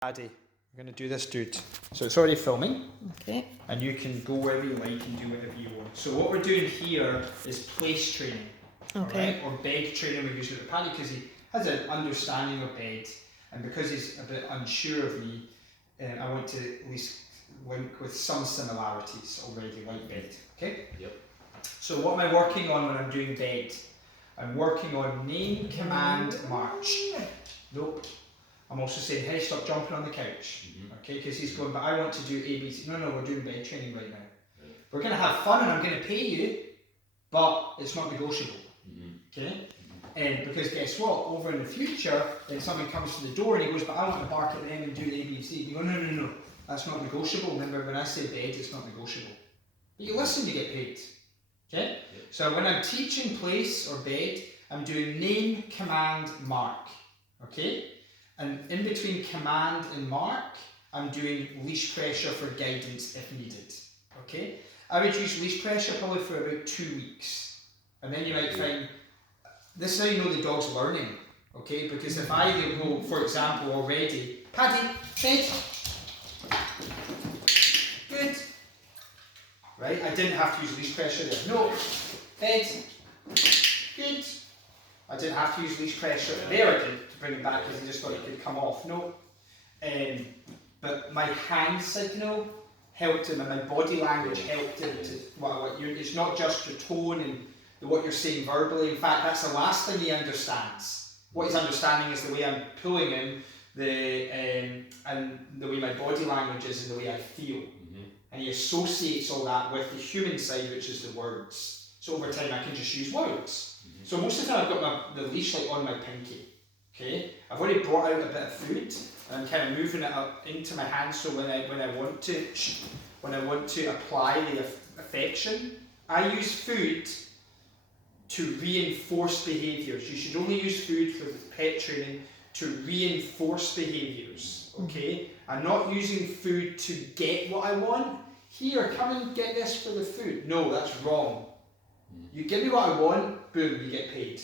Paddy, we're going to do this, dude. So it's already filming. Okay. And you can go wherever you like and do whatever you want. So what we're doing here is place training. Okay. Alright? Or bed training we're using with Paddy because he has an understanding of bed. And because he's a bit unsure of me, I want to at least link with some similarities already, like bed. Okay? Yep. So what am I working on when I'm doing bed? I'm working on name, command, march. Nope. I'm also saying, hey, stop jumping on the couch. Okay, because he's going, but I want to do ABC. No, we're doing bed training right now. Right. We're going to have fun and I'm going to pay you, but it's not negotiable. Okay? And because guess what? Over in the future, then someone comes to the door and he goes, but I want to bark at them and do the ABC. You go, no. That's not negotiable. Remember, when I say bed, it's not negotiable. But you listen, you get paid. Okay? Yep. So when I'm teaching place or bed, I'm doing name, command, mark. Okay? And in between command and mark, I'm doing leash pressure for guidance if needed. Okay? I would use leash pressure probably for about 2 weeks. And then you might find, this is how you know the dog's learning. Okay? Because if I go, for example, already, Paddy, bed. Good. Right? I didn't have to use leash pressure there. No. Bed. Good. I didn't have to use leash pressure there, I did, to bring it back because I just thought it could come off. No. But my hand signal helped him and my body language helped him to, it's not just your tone and what you're saying verbally. In fact, that's the last thing he understands. What he's understanding is the way I'm pulling him, and the way my body language is and the way I feel. And he associates all that with the human side, which is the words. So over time I can just use words. So most of the time I've got the leash like on my pinky. Okay? I've already brought out a bit of food and I'm kind of moving it up into my hand, so when I want to apply the affection, I use food to reinforce behaviours. You should only use food for pet training to reinforce behaviours. Okay? I'm not using food to get what I want. Here, come and get this for the food. No, that's wrong. You give me what I want, boom, you get paid.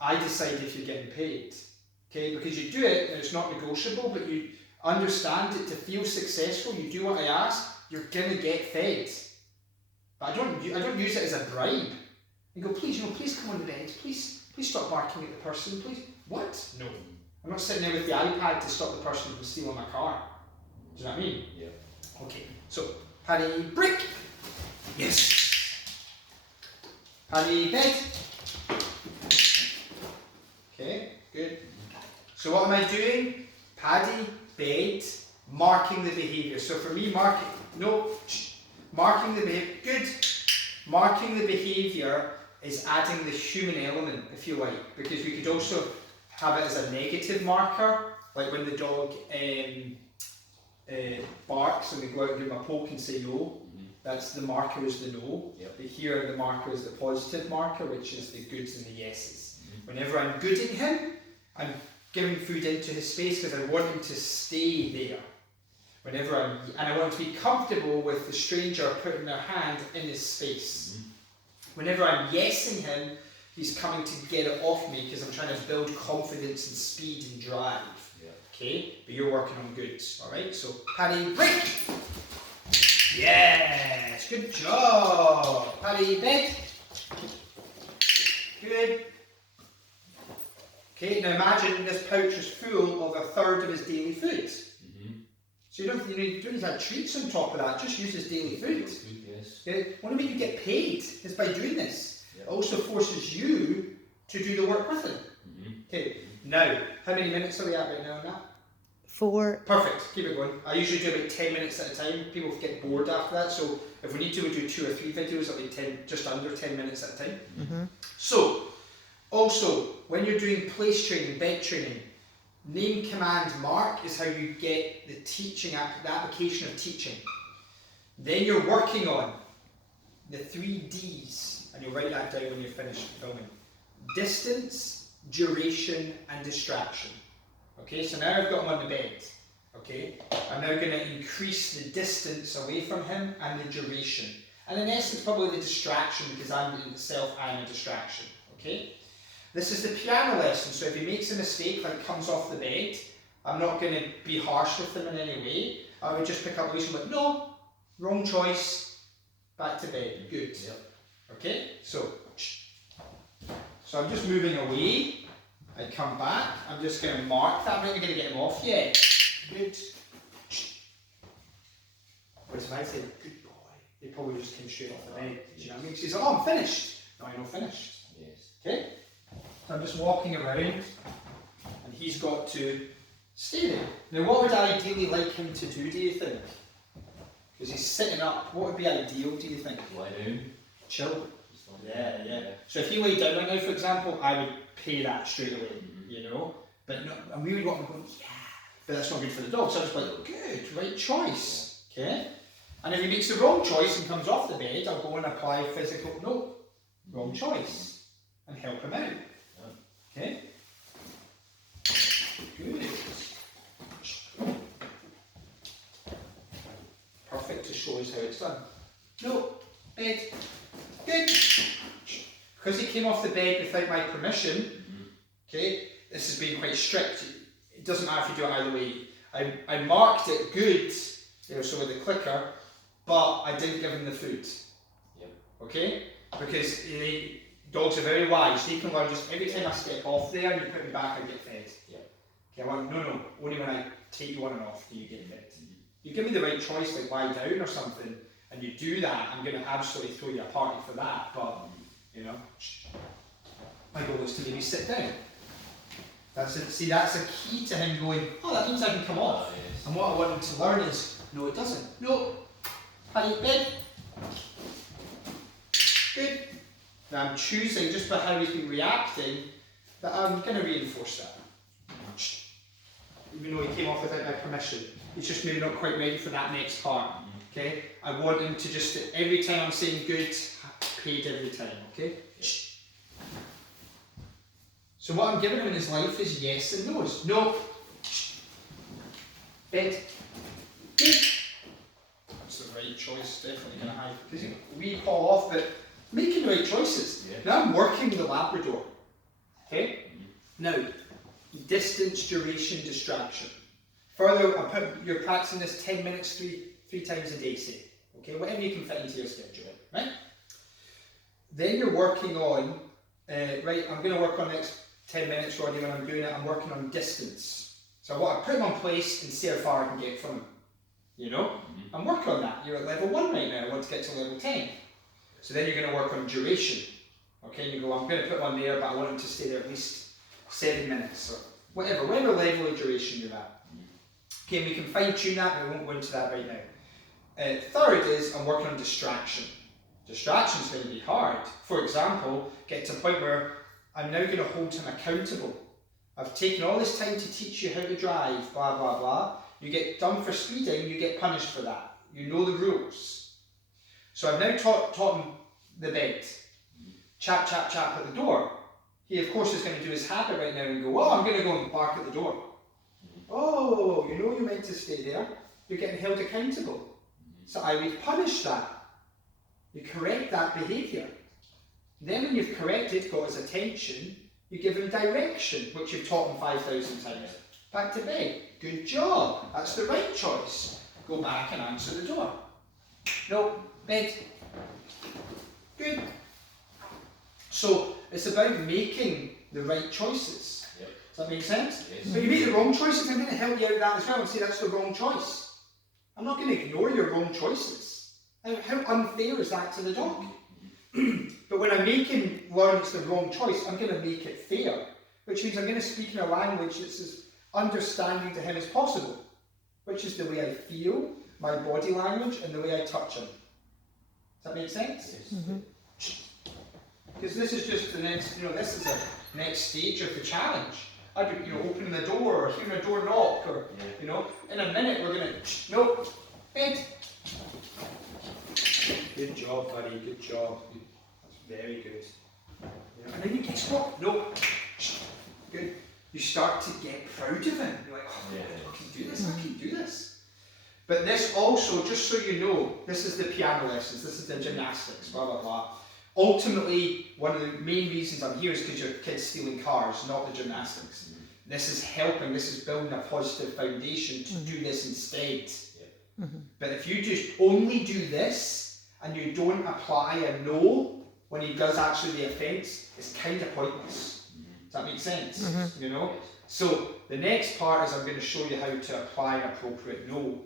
I decide if you're getting paid. Okay, because you do it and it's not negotiable, but you understand it to feel successful, you do what I ask, you're gonna get fed. But I don't use it as a bribe. You go, please come on the bed, please stop barking at the person, please. What? No. I'm not sitting there with the iPad to stop the person from stealing my car. Do you know what I mean? Yeah. Okay, so Paddy, brick. Yes. Paddy, bed. Okay, good. So what am I doing? Paddy, bed, marking the behaviour. So for me, marking the behaviour, good. Marking the behaviour is adding the human element, if you like, because we could also have it as a negative marker, like when the dog barks and we go out and give him a poke and say no. That's the marker is the no. Yep. But here the marker is the positive marker, which is the goods and the yeses. Whenever I'm gooding him, I'm giving food into his space because I want him to stay there. And I want him to be comfortable with the stranger putting their hand in his space. Whenever I'm yesing him, he's coming to get it off me because I'm trying to build confidence and speed and drive. Yeah. Okay? But you're working on goods. Alright? So, Paddy, break! Yes! Good job! Paddy, bed. Good. Okay, now imagine this pouch is full of a third of his daily food. So you don't need to add treats on top of that, just use his daily food. Yes. Okay? One way you get paid is by doing this. Yep. It also forces you to do the work with him. Okay, now, how many minutes are we at right now on that? 4. Perfect, keep it going. I usually do about 10 minutes at a time. People get bored after that, so if we need to, we'll do 2 or 3 videos at like just under 10 minutes at a time. So, also, when you're doing place training, bed training, name, command, mark is how you get the teaching, the application of teaching. Then you're working on the 3 Ds, and you'll write that down when you're finished filming. Distance, duration, and distraction. Okay, so now I've got him on the bed. Okay, I'm now going to increase the distance away from him and the duration. And in essence, probably the distraction, because I'm in itself, I'm a distraction. Okay, this is the piano lesson. So if he makes a mistake, like comes off the bed, I'm not going to be harsh with them in any way. I would just pick up the leash and be like, no, wrong choice, back to bed, good. Yep. Okay, so I'm just moving away. I come back, I'm just going to mark that. I'm not going to get him off yet. Good. Whereas if I say, good boy, they probably just came straight off the bed. Do you know what I mean? She says, oh, I'm finished. No, I'm not finished. Yes. Okay? So I'm just walking around, and he's got to stay there. Now, what would I ideally like him to do you think? Because he's sitting up. What would be ideal, do you think? Lie down. Chill. Just lie Yeah, down. yeah. So if he lay down right now, for example, I would pay that straight away, you know? But no, I really want him going, yeah. But that's not good for the dog. So I'm just like, good, right choice. Okay? And if he makes the wrong choice and comes off the bed, I'll go and apply physical, no, wrong choice. And help him out. Okay? Good. Perfect to show us how it's done. No, bed. Good. Because he came off the bed without my permission, okay, this has been quite strict. It doesn't matter if you do it either way. I marked it good, you know, so with the clicker, but I didn't give him the food. Yep. Okay? Because dogs are very wise. They can learn just every time I step off there and you put me back, I get fed. Yep. Okay, I want, no, only when I take you on and off do you get fed. You give me the right choice, like lie down or something, and you do that, I'm going to absolutely throw you a party for that, but, you know, my goal is to maybe sit down. That's it. See, that's a key to him going, oh, that means I can come off. Yes. And what I want him to learn is, no, it doesn't. No. Honey, bed. Good. Now I'm choosing, just by how he's been reacting, that I'm going to reinforce that. Even though he came off without my permission. He's just maybe not quite ready for that next part. Okay? I want him to just, every time I'm saying good, paid every time. Okay? So what I'm giving him in his life is yes and no's. No. Bed. Good. That's the right choice, definitely going to have. Because we fall off, but making the right choices. Yeah. Now I'm working with a Labrador. Okay? Now, distance, duration, distraction. Further, you're practicing this 10 minutes three times a day, say. Okay? Whatever you can fit into your schedule. Right? Then you're working on, right, I'm going to work on the next 10 minutes, Roddy, when I'm doing it, I'm working on distance. So I want to put him on place and see how far I can get from him. You know? I'm working on that. You're at level 1 right now, I want to get to level 10. So then you're going to work on duration. Okay, you go, I'm going to put one there, but I want him to stay there at least 7 minutes, or whatever level of duration you're at. Okay, and we can fine tune that, but we won't go into that right now. Third is, I'm working on distraction. Distraction is going to be hard. For example, get to a point where I'm now going to hold him accountable. I've taken all this time to teach you how to drive, blah, blah, blah. You get done for speeding, you get punished for that. You know the rules. So I've now taught him the bed. Chap, chap, chap at the door. He, of course, is going to do his habit right now and go, oh, I'm going to go and bark at the door. Oh, you know you're meant to stay there. You're getting held accountable. So I would punish that. You correct that behaviour. Then when you've corrected, got his attention, you give him direction, which you've taught him 5,000 times. Back to bed. Good job. That's the right choice. Go back and answer the door. No, bed. Good. So it's about making the right choices. Yep. Does that make sense? Yes. But you make the wrong choices, I'm going to help you out with that as well and say that's the wrong choice. I'm not going to ignore your wrong choices. How unfair is that to the dog? But when I make him learn it's the wrong choice, I'm going to make it fair. Which means I'm going to speak in a language that's as understanding to him as possible. Which is the way I feel, my body language, and the way I touch him. Does that make sense? Yes. Because this is just the next, this is the next stage of the challenge. I'd be, opening the door or hearing a door knock or, in a minute we're going to, nope, bed. Good job, buddy, good job. That's very good. And then you guess what? Nope. Good. You start to get proud of him. You're like, oh, I can do this, I can do this. But this also, just so you know, this is the piano lessons, this is the gymnastics, blah, blah, blah. Ultimately, one of the main reasons I'm here is because your kid's stealing cars, not the gymnastics. this is helping, this is building a positive foundation to do this instead. But if you just only do this and you don't apply a no when he does actually the offence, it's kind of pointless. Does that make sense? You know? So the next part is I'm going to show you how to apply an appropriate no.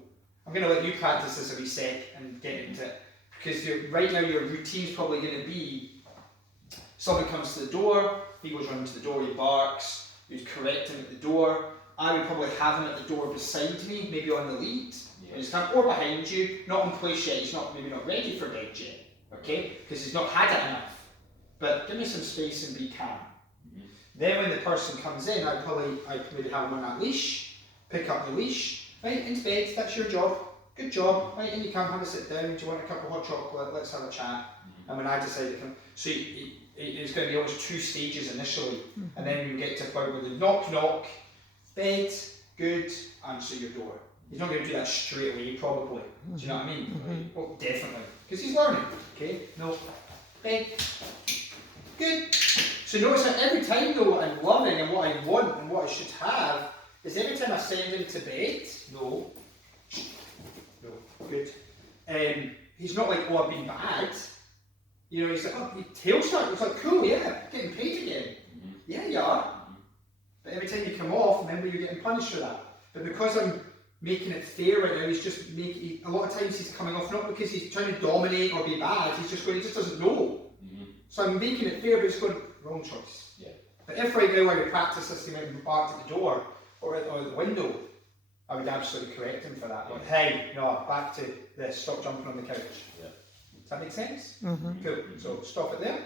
I'm going to let you practice this a wee sec and get into it. Because right now your routine's probably going to be, someone comes to the door, he goes running to the door, he barks, you correct him at the door. I would probably have him at the door beside me, maybe on the lead. Or behind you, not in place yet, he's maybe not ready for bed yet, okay? Because he's not had it enough. But give me some space and be calm. Then when the person comes in, I'd maybe have him on that leash, pick up the leash, right, into bed, that's your job, good job, right, in you come, have a sit down, do you want a cup of hot chocolate, let's have a chat. And when I decide to come, so it's going to be almost 2 stages initially, and then you get to the point where the knock knock, bed, good, answer your door. He's not going to do that straight away, probably. Do you know what I mean? Well, definitely. Because he's learning. Okay? No. Bed. Good. So notice that every time, though, I'm loving and what I want and what I should have is every time I send him to bed, no. No. Good. He's not like, oh, I've been bad. You know, he's like, oh, tail start. It's like, cool, yeah, getting paid again. Yeah, you are. But every time you come off, remember you're getting punished for that. But because I'm making it fair right now, he's just a lot of times he's coming off not because he's trying to dominate or be bad, he just doesn't know. So I'm making it fair, but he's going, wrong choice. But if right now I would practice this, he went and barked at the door or at the window, I would absolutely correct him for that. Like, hey, no, back to this, stop jumping on the couch. Does that make sense? Cool. So stop it there.